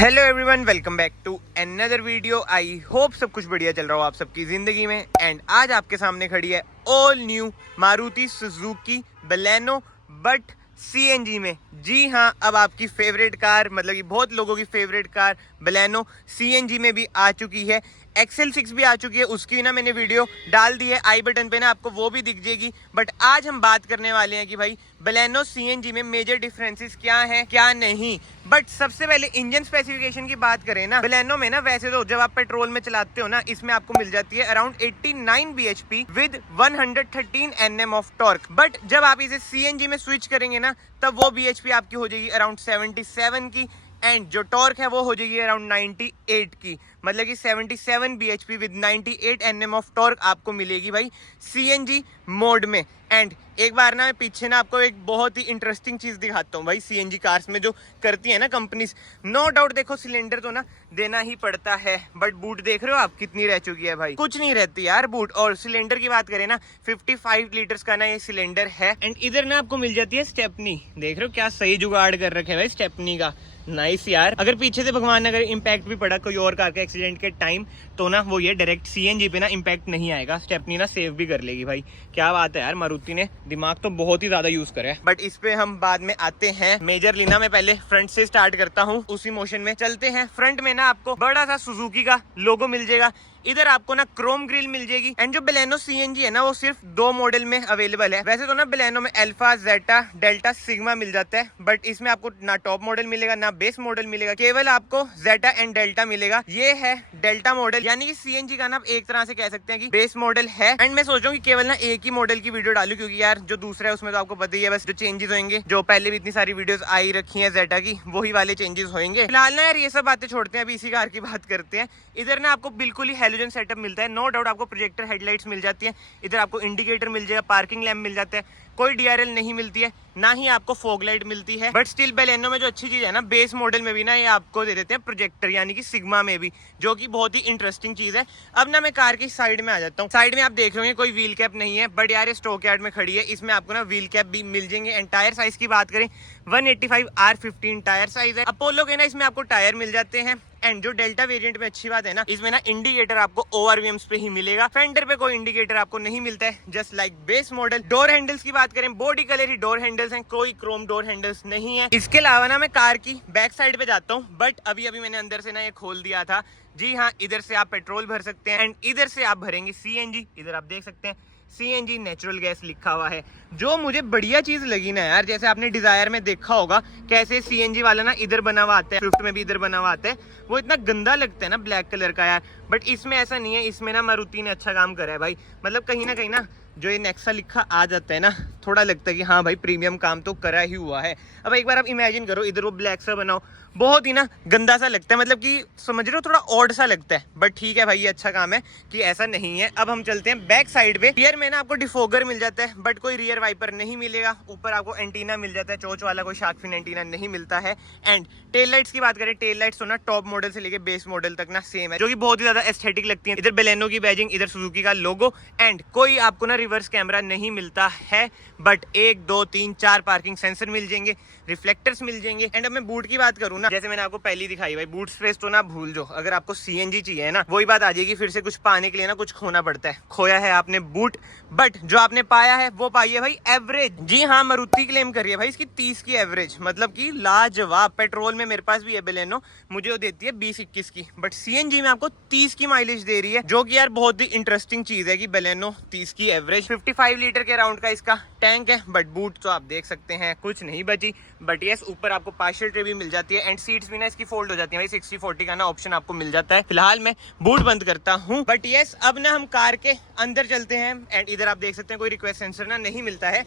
Hello everyone, welcome back to another video. I hope सब कुछ बढ़िया चल रहा हो आप सबकी ज़िंदगी में। एंड आज आपके सामने खड़ी है all new Maruti Suzuki Baleno, but CNG में। जी हाँ, अब आपकी फेवरेट कार, मतलब कि बहुत लोगों की फेवरेट कार बलेनो सीएनजी में भी आ चुकी है। XL6 भी आ चुकी है, उसकी ना मैंने वीडियो डाल दी है, आई बटन पे ना आपको वो भी दिख जाएगी। बट आज हम बात करने वाले हैं कि भाई बलेनो सीएनजी में मेजर डिफरेंसेस क्या है क्या नहीं। बट सबसे पहले इंजन स्पेसिफिकेशन की बात करें ना, बलेनो में ना वैसे तो जब आप पेट्रोल में चलाते हो ना, इसमें आपको मिल जाती है around 89 bhp with 113 Nm of torque. But जब आप इसे सीएनजी में स्विच करेंगे ना, तब वो bhp आपकी हो जाएगी अराउंड 77 की, एंड जो टॉर्क है वो हो जाएगी अराउंड 98 की। मतलब कि 77 bhp with 98 Nm of torque आपको मिलेगी भाई सीएनजी मोड में। एंड एक बार ना मैं पीछे ना आपको एक बहुत ही इंटरेस्टिंग चीज दिखाता हूँ भाई, सीएनजी कार्स में जो करती है ना कंपनीज। नो डाउट देखो, सिलेंडर तो ना देना ही पड़ता है, बट बूट देख रहे हो आप कितनी रह चुकी है भाई, कुछ नहीं रहती यार बूट। और सिलेंडर की बात करें ना, 55 लीटर्स का ना ये सिलेंडर है। एंड इधर ना आपको मिल जाती है स्टेपनी। देख रहे हो क्या सही जुगाड़ कर रखे है भाई स्टेपनी का, नाइस यार। अगर पीछे से भगवान अगर इम्पैक्ट भी पड़ा कोई और कार के एक्सीडेंट के टाइम, तो ना वो ये डायरेक्ट सीएनजी पे ना इम्पैक्ट नहीं आएगा, स्टेपनी ना सेव भी कर लेगी भाई। क्या बात है यार, मारुति ने दिमाग तो बहुत ही ज्यादा यूज करा है। बट इस पे हम बाद में आते हैं। मेजरली ना मैं पहले फ्रंट से स्टार्ट करता हूँ, उसी मोशन में चलते हैं। फ्रंट में ना आपको बड़ा सा सुजुकी का लोगो मिल जाएगा। इधर आपको ना क्रोम ग्रिल मिल जाएगी। एंड जो बलेनो सीएनजी है ना, वो सिर्फ 2 मॉडल में अवेलेबल है। वैसे तो ना बलेनो में अल्फा, जेटा, डेल्टा, सिग्मा मिल जाता है, बट इसमें आपको ना टॉप मॉडल मिलेगा ना बेस मॉडल मिलेगा, केवल आपको जेटा एंड डेल्टा मिलेगा। ये है डेल्टा मॉडल, यानी कि सीएनजी का ना आप एक तरह से कह सकते हैं कि बेस मॉडल है। एंड मैं सोच रहा हूँ कि केवल ना एक ही मॉडल की वीडियो डालू, क्योंकि यार जो दूसरा है उसमें तो आपको पता ही है बस जो चेंजेस होंगे, जो पहले भी इतनी सारी वीडियोस आई रखी है जेटा की, वही वाले चेंजेस होंगे। फिलहाल ना यार ये सब बातें छोड़ते हैं, अभी इसी कार की बात करते हैं। इधर ना आपको बिल्कुल ही हेलोजन सेटअप मिलता है। नो डाउट आपको प्रोजेक्टर हेडलाइट्स मिल जाती है। इधर आपको इंडिकेटर मिल जाएगा, पार्किंग लैंप मिल जाता है। कोई डीआरएल नहीं मिलती है, ना ही आपको फॉग लाइट मिलती है। बट स्टिल बलेनो में जो अच्छी चीज है ना, बेस मॉडल में भी ना ये आपको दे देते हैं प्रोजेक्टर, यानी कि सिग्मा में भी, जो कि बहुत ही इंटरेस्टिंग चीज है। अब ना मैं कार की साइड में आ जाता हूँ। साइड में आप देख रहे होंगे कोई व्हील कैप नहीं है, बट यार ये स्टॉक यार्ड में खड़ी है, इसमें आपको ना व्हील कैप भी मिल जाएंगे। एंड टायर साइज की बात करें, 185 R15 टायर साइज है। अपोलो के ना इसमें आपको टायर मिल जाते हैं। एंड जो डेल्टा वेरिएंट में अच्छी बात है ना, इसमें ना इंडिकेटर आपको ओवरवीएम्स पे ही मिलेगा, फेंडर पे कोई इंडिकेटर आपको नहीं मिलता है, just like base model. Door handles की बात करें, बॉडी कलर ही डोर हैंडल्स हैं, कोई क्रोम डोर हैंडल्स नहीं है। इसके अलावा ना मैं कार की बैक साइड पे जाता हूँ, बट अभी अभी मैंने अंदर से ना ये खोल दिया था। जी हाँ, इधर से आप पेट्रोल भर सकते हैं एंड इधर से आप भरेंगे सीएनजी। इधर आप देख सकते हैं सीएनजी नेचुरल गैस लिखा हुआ है। जो मुझे बढ़िया चीज लगी ना यार, जैसे आपने डिजायर में देखा होगा कैसे सीएनजी वाला ना इधर बना हुआ आता है, स्विफ्ट में भी इधर बना हुआ आता है, वो इतना गंदा लगता है ना ब्लैक कलर का यार। बट इसमें ऐसा नहीं है, इसमें ना मारुति ने अच्छा काम करा है भाई। मतलब कहीं ना जो ये नेक्सा लिखा आ जाता है ना, थोड़ा लगता है कि हाँ भाई प्रीमियम काम तो करा ही हुआ है। अब एक बार आप इमेजिन करो, इधर वो ब्लैक सा बनाओ, बहुत ही ना गंदा सा लगता है, मतलब कि समझ रहे हो, थोड़ा ऑड सा लगता है। बट ठीक है भाई, ये अच्छा काम है कि ऐसा नहीं है। अब हम चलते हैं बैक साइड पे। रियर में ना आपको डिफोगर मिल जाता है, बट कोई रियर वाइपर नहीं मिलेगा। ऊपर आपको एंटीना मिल जाता है, चोच वाला कोई शार्क फिन एंटीना नहीं मिलता है। एंड टेल लाइट्स की बात करें, टेल लाइट्स तो ना टॉप मॉडल से लेके बेस मॉडल तक ना सेम है, जो कि बहुत ही ज्यादा एस्थेटिक लगती है। इधर बलेनो की बैजिंग, इधर सुजुकी का लोगो। एंड कोई आपको ना रिवर्स कैमरा नहीं मिलता है, बट 1 2 3 4 पार्किंग सेंसर मिल जाएंगे, रिफ्लेक्टर्स मिल जाएंगे। एंड अब मैं बूट की बात करूँ ना, जैसे मैंने आपको पहले दिखाई भाई, बूट स्पेस तो ना भूल जो, अगर आपको सीएनजी चाहिए ना, वही बात आ जाएगी, फिर से कुछ पाने के लिए ना कुछ खोना पड़ता है। खोया है आपने बूट, बट जो आपने पाया है वो पाई है भाई एवरेज। जी हाँ, मारुति क्लेम कर रही है भाई इसकी 30 की एवरेज, मतलब कि लाजवाब। पेट्रोल में मेरे पास भी है बलेनो, मुझे वो देती है 20-21 की, बट सीएनजी में आपको 30 की माइलेज दे रही है, जो कि यार बहुत ही इंटरेस्टिंग चीज है कि बलेनो 30 की एवरेज। 55 लीटर के राउंड का इसका टैंक है, बट बूट तो आप देख सकते हैं कुछ नहीं बची। बट यस, ऊपर आपको पार्शियल ट्रे भी मिल जाती है एंड सीट्स भी ना इसकी फोल्ड हो जाती है भाई, 60-40 का ना ऑप्शन आपको मिल जाता है। फिलहाल मैं बूट बंद करता हूँ। बट यस, अब ना हम कार के अंदर चलते हैं। एंड इधर आप देख सकते हैं कोई रिक्वेस्ट सेंसर ना नहीं मिलता है,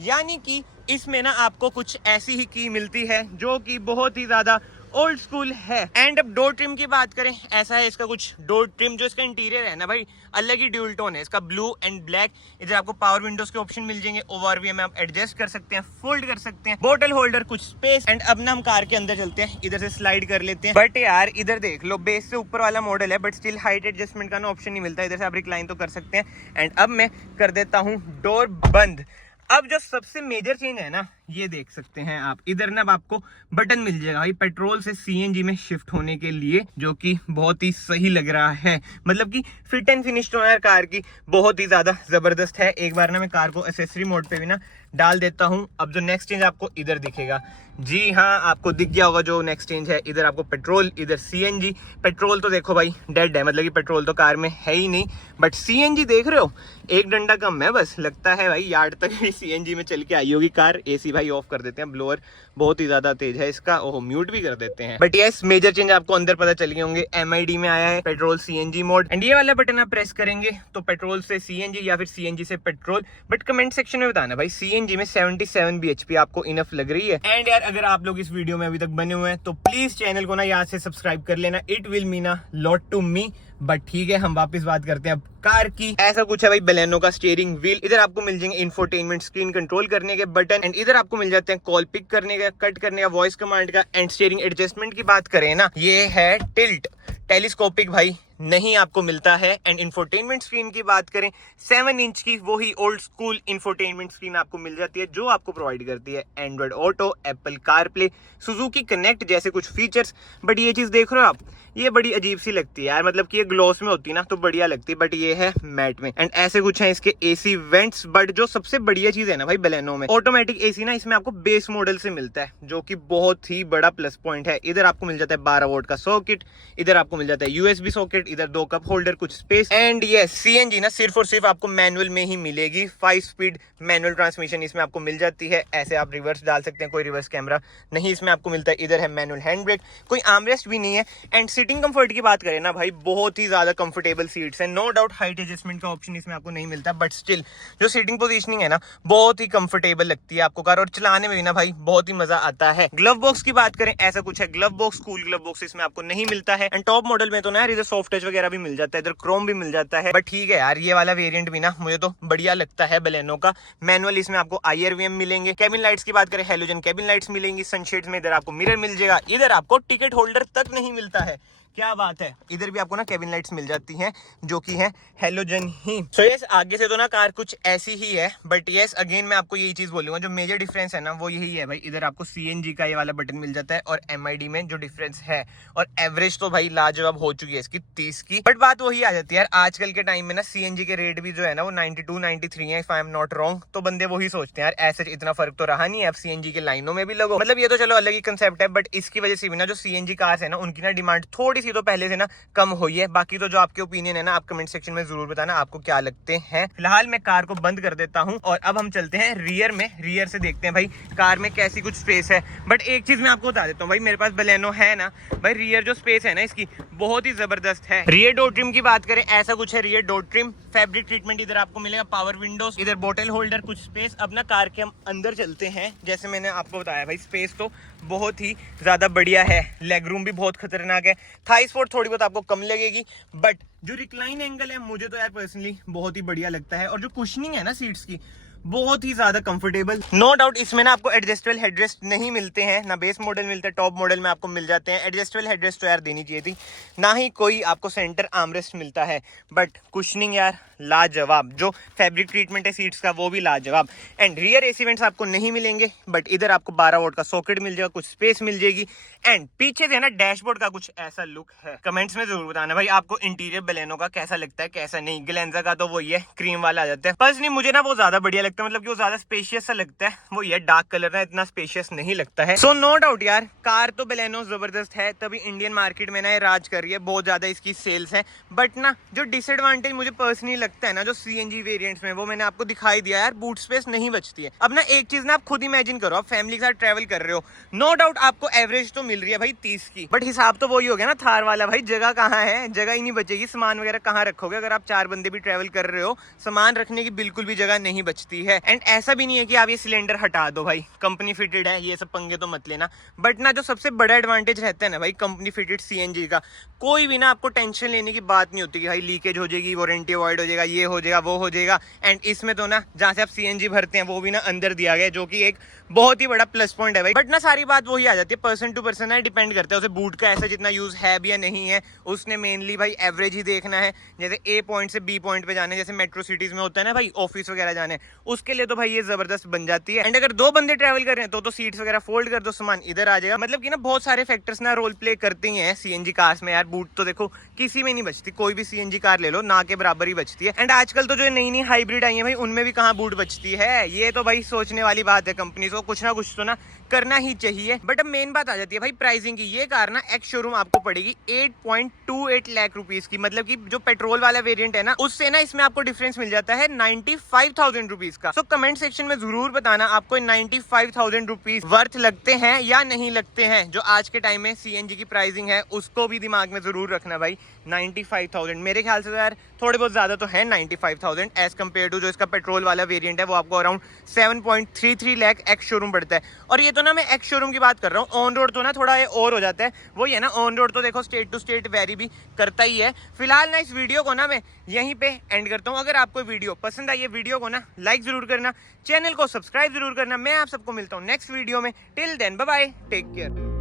यानी कि इसमें ना आपको कुछ ऐसी ही की मिलती है जो कि बहुत ही ज्यादा ओल्ड स्कूल है। एंड अब डोर ट्रिम की बात करें, ऐसा है इसका कुछ डोर ट्रिम, जो इसका इंटीरियर है ना भाई, अलग ही ड्यूल टोन है इसका, ब्लू एंड ब्लैक। इधर आपको पावर विंडोज के ऑप्शन मिल जाएंगे, ओवरव्यू में आप एडजस्ट कर सकते हैं, फोल्ड कर सकते हैं, बोतल होल्डर, कुछ स्पेस। एंड अब ना हम कार के अंदर चलते हैं, इधर से स्लाइड कर लेते हैं। बट यार इधर देख लो, बेस से ऊपर वाला मॉडल है, बट स्टिल हाइट एडजस्टमेंट का ना ऑप्शन नहीं मिलता। इधर से आप रिक्लाइन तो कर सकते हैं। एंड अब मैं कर देता हूँ डोर बंद। अब जो सबसे मेजर चेंज है ना, ये देख सकते हैं आप, इधर ना अब आपको बटन मिल जाएगा भाई पेट्रोल से सीएनजी में शिफ्ट होने के लिए, जो कि बहुत ही सही लग रहा है। मतलब कि फिट एंड फिनिश तो यार कार की बहुत ही ज्यादा जबरदस्त है। एक बार ना मैं कार को एसेसरी मोड पे भी ना डाल देता हूं। अब जो नेक्स्ट चेंज आपको इधर दिखेगा, जी हाँ आपको दिख गया होगा जो नेक्स्ट चेंज है, इधर आपको पेट्रोल, इधर सीएनजी। पेट्रोल तो देखो भाई डेड है, मतलब कि पेट्रोल तो कार में है ही नहीं, बट सीएनजी देख रहे हो एक डंडा कम है बस। लगता है भाई यार्ड तक भी सीएनजी में चल के आई होगी कार। एसी भाई ऑफ कर देते हैं, ब्लोअर बहुत ही ज्यादा तेज है इसका, ओहो म्यूट भी कर देते हैं। बट यस मेजर चेंज आपको अंदर पता चल गए होंगे, एमआईडी में आया है पेट्रोल सीएनजी मोड। एंड ये वाला बटन आप प्रेस करेंगे तो पेट्रोल से सीएनजी या फिर सीएनजी से पेट्रोल। बट कमेंट सेक्शन में बताना भाई सीएनजी में 77 bhp आपको इनफ लग रही है। एंड यार अगर आप लोग इस वीडियो में अभी तक बने हुए हैं तो प्लीज चैनल को ना याद से सब्सक्राइब कर लेना, it will mean a lot to me. But ठीक है हम वापस बात करते हैं अब कार की। ऐसा कुछ है भाई बेलेनो का स्टीयरिंग व्हील। इधर आपको मिल जाएंगे इंफोटेनमेंट स्क्रीन कंट्रोल करने के बटन, एंड इधर आपको मिल जाते हैं कॉल पिक करने का, कट करने का, वॉइस कमांड का। एंड स्टीयरिंग एडजस्टमेंट की बात करें ना, ये है टिल्ट, टेलीस्कोपिक भाई नहीं आपको मिलता है। एंड इंफोटेनमेंट स्क्रीन की बात करें 7 इंच की वही ओल्ड स्कूल इंफोटेनमेंट स्क्रीन आपको मिल जाती है, जो आपको प्रोवाइड करती है Android auto, Apple CarPlay, Suzuki connect जैसे कुछ फीचर्स। बट ये चीज देख रहे हो आप, ये बड़ी अजीब सी लगती है यार, मतलब कि ये ग्लॉस में होती है ना तो बढ़िया लगती है, बट ये है मैट में। एंड ऐसे कुछ है इसके एसी वेंट्स। बट जो सबसे बढ़िया चीज है ना भाई बेलेनो में, ऑटोमेटिक एसी ना इसमें आपको बेस मॉडल से मिलता है, जो कि बहुत ही बड़ा प्लस पॉइंट है। इधर आपको मिल जाता है 12 वोल्ट का सॉकेट, इधर आपको मिल जाता है यूएसबी सॉकेट, इधर 2 कप होल्डर, कुछ स्पेस। एंड ये सीएनजी ना सिर्फ और सिर्फ आपको मैनुअल में ही मिलेगी, 5 स्पीड मैनुअल ट्रांसमिशन इसमें आपको मिल जाती है। ऐसे आप रिवर्स डाल सकते हैं, कोई रिवर्स कैमरा नहीं इसमें आपको मिलता है। इधर है मैनुअल हैंड ब्रेक, कोई आर्मरेस्ट भी नहीं है। एंड सीटिंग कंफर्ट की बात करें ना भाई, बहुत ही ज्यादा कंफर्टेबल सीट्स हैं। नो डाउट हाइट एडजस्टमेंट का ऑप्शन इसमें आपको नहीं मिलता, बट स्टिल जो सीटिंग पोजीशनिंग है ना बहुत ही कंफर्टेबल लगती है आपको कार, और चलाने में भी ना भाई बहुत ही मजा आता है। ग्लव बॉक्स की बात करें, ऐसा कुछ है glove box, cool glove box इसमें आपको नहीं मिलता है। एंड टॉप मॉडल में तो ना यार इधर सॉफ्ट टच वगैरह भी मिल जाता है, इधर क्रोम भी मिल जाता है। बट ठीक है यार ये वाला वेरिएंट भी ना मुझे तो बढ़िया लगता है बेलेनो का। मैनुअल इसमें आपको IRVM मिलेंगे। कैबिन लाइट्स की बात करें, हेलोजन कैबिन लाइट्स मिलेंगी। सनशेड्स में इधर आपको मिरर मिल जाएगा, इधर आपको टिकट होल्डर तक नहीं मिलता है, क्या बात है। इधर भी आपको ना कैबिन लाइट्स मिल जाती हैं जो कि है हेलोजन ही। सो यस आगे से तो ना कार कुछ ऐसी ही है, बट यस अगेन मैं आपको यही चीज बोलूंगा, जो मेजर डिफरेंस है ना वो यही है भाई, इधर आपको सीएनजी का ये वाला बटन मिल जाता है और एमआईडी में जो डिफरेंस है। और एवरेज तो भाई लाजवाब हो चुकी है इसकी 30 की। बट बात वही आ जाती है यार, आजकल के टाइम में ना सीएनजी के रेट भी जो है ना वो 92-93 है, if I am not wrong. तो बंदे वही सोचते हैं यार ऐसे इतना फर्क तो रहा नहीं है, अब सीएनजी के लाइनों में भी लगो। मतलब ये तो चलो अलग ही कंसेप्ट है, बट इसकी वजह से भी ना जो सीएनजी कार्स है ना उनकी ना डिमांड थोड़ी सी तो पहले से ना कम हुई है। बाकी तो जो आपके ओपिनियन है ना आप कमेंट सेक्शन में जरूर बताना आपको क्या लगते हैं। फिलहाल मैं कार को बंद कर देता हूं और अब हम चलते हैं रियर में। रियर से देखते हैं भाई कार में कैसी कुछ स्पेस है। बट एक चीज मैं आपको बता देता हूं भाई, मेरे पास बेलेनो है ना भाई, रियर जो स्पेस है ना इसकी बहुत ही जबरदस्त है। रियर डोर ट्रिम की बात करें, ऐसा कुछ है rear door trim, fabric treatment इधर आपको मिलेगा, पावर विंडोज, इधर बोतल होल्डर, कुछ स्पेस। अब ना कार के हम अंदर चलते हैं। जैसे मैंने आपको बताया भाई स्पेस तो बहुत ही ज्यादा बढ़िया है, लेग रूम भी बहुत खतरनाक है, थाई स्पोर्ट थोड़ी बहुत आपको कम लगेगी। बट जो रिक्लाइन एंगल है मुझे तो यार पर्सनली बहुत ही बढ़िया लगता है, और जो कुशनिंग है ना सीट्स की बहुत ही ज्यादा कंफर्टेबल। नो डाउट इसमें ना आपको एडजस्टेबल हेडरेस्ट नहीं मिलते हैं, ना बेस मॉडल मिलता है, टॉप मॉडल में आपको मिल जाते हैं। एडजस्टेबल हेडरेस्ट तो यार देनी चाहिए थी, ना ही कोई आपको सेंटर आर्मरेस्ट मिलता है। बट कुशनिंग यार लाजवाब, जो फैब्रिक ट्रीटमेंट है सीट्स का वो भी लाजवाब। एंड रियर एसी वेंट्स आपको नहीं मिलेंगे, बट इधर आपको 12 वोल्ट का सॉकेट मिल जाएगा, कुछ स्पेस मिल जाएगी। एंड पीछे से ना डैशबोर्ड का कुछ ऐसा लुक है। कमेंट्स में जरूर बताना भाई आपको इंटीरियर बेलेनो का कैसा लगता है कैसा नहीं। ग्लेंजा का तो वही है, क्रीम वाला आ जाता है। पर्सनली मुझे ना वो ज्यादा बढ़िया लगता है, मतलब कि वो ज्यादा स्पेशियस सा लगता है। वो ये डार्क कलर ना इतना स्पेशियस नहीं लगता है। सो नो डाउट यार कार तो बेलेनो जबरदस्त है, तभी इंडियन मार्केट में ना ये राज कर रही है, बहुत ज्यादा इसकी सेल्स है। बट ना जो डिसएडवांटेज मुझे पर्सनली लगता है ना जो सीएनजी वेरिएंट्स में, वो मैंने आपको दिखाई दिया यार, बूट स्पेस नहीं बचती है। अब ना एक चीज ना आप खुद इमेजिन करो, आप फैमिली के साथ ट्रैवल कर रहे हो, नो डाउट आपको एवरेज तो मिल रही है भाई 30 की, बट हिसाब तो वही हो गया ना थार वाला भाई, जगह कहाँ है, जगह ही नहीं बचेगी, सामान वगैरह कहाँ रखोगे। अगर आप 4 बंदे भी ट्रैवल कर रहे हो, सामान रखने की बिल्कुल भी जगह नहीं बचती है। एंड ऐसा भी नहीं है कि आप ये सिलेंडर हटा दो भाई, कंपनी फिटेड है, ये सब पंगे तो मत लेना। बट ना जो सबसे बड़ा एडवांटेज रहता है ना भाई कंपनी फिटेड सीएनजी का, कोई भी ना आपको टेंशन लेने की बात नहीं होती कि भाई लीकेज हो जाएगी, वारंटी अवॉइड हो जाएगी, जाएगा, ये हो जाएगा, वो हो जाएगा। एंड इसमें तो ना जहाँ से आप सीएनजी भरते हैं वो भी ना अंदर दिया गया है, जो कि एक बहुत ही बड़ा प्लस पॉइंट है भाई। बट ना सारी बात वही आ जाती है, पर्सन टू पर्सन है, डिपेंड करता है उसे बूट का ऐसा जितना यूज है भी या नहीं है। उसने मेनली भाई एवरेज ही देखना है, जैसे ए पॉइंट से बी पॉइंट पे जाने, जैसे मेट्रो सिटीज में होता है ना भाई, ऑफिस वगैरह जाने, उसके लिए तो भाई ये जबरदस्त बन जाती है। एंड अगर 2 बंदे ट्रैवल कर रहे हैं तो सीट्स वगैरह फोल्ड कर दो, सामान इधर आ जाएगा। मतलब कि ना बहुत सारे फैक्टर्स ना रोल प्ले करते ही हैं सीएनजी कार्स में यार। बूट तो देखो किसी में नहीं बचती, कोई भी सीएनजी कार ले लो ना के बराबर ही बचती है। एंड आजकल तो जो नई नई हाइब्रिड आई है भाई, उनमें भी कहाँ बूट बचती है। ये तो भाई सोचने वाली बात है, कंपनी को कुछ ना कुछ तो ना करना ही चाहिए। बट अब मेन बात आ जाती है भाई प्राइसिंग की। ये कार ना एक्स शोरूम आपको पड़ेगी 8.28 लाख रुपीज की। मतलब कि जो पेट्रोल वाला वेरिएंट है ना, उससे ना इसमें आपको डिफरेंस मिल जाता है 95,000 रुपीज का। सो कमेंट सेक्शन में जरूर बताना आपको 95,000 रुपीज वर्थ लगते हैं या नहीं लगते हैं। जो आज के टाइम में सीएनजी की प्राइसिंग है उसको भी दिमाग में जरूर रखना भाई। 95,000 मेरे ख्याल से यार थोड़े बहुत ज्यादा तो है 95,000 एज कम्पेयर टू जो इसका पेट्रोल वाला वेरिएंट है, वो आपको अराउंड 7.33 लाख एक्स शोरूम पड़ता है। और ये तो ना मैं एक्स शोरूम की बात कर रहा हूँ, ऑन रोड तो ना थोड़ा ये और हो जाता है। वही है ना, ऑन रोड तो देखो स्टेट टू स्टेट वेरी भी करता ही है। फिलहाल ना इस वीडियो को ना मैं यहीं पे एंड करता हूँ। अगर आपको वीडियो पसंद आई है, वीडियो को ना लाइक जरूर करना, चैनल को सब्सक्राइब जरूर करना। मैं आप सबको मिलता हूँ नेक्स्ट वीडियो में। Till then bye bye, take care.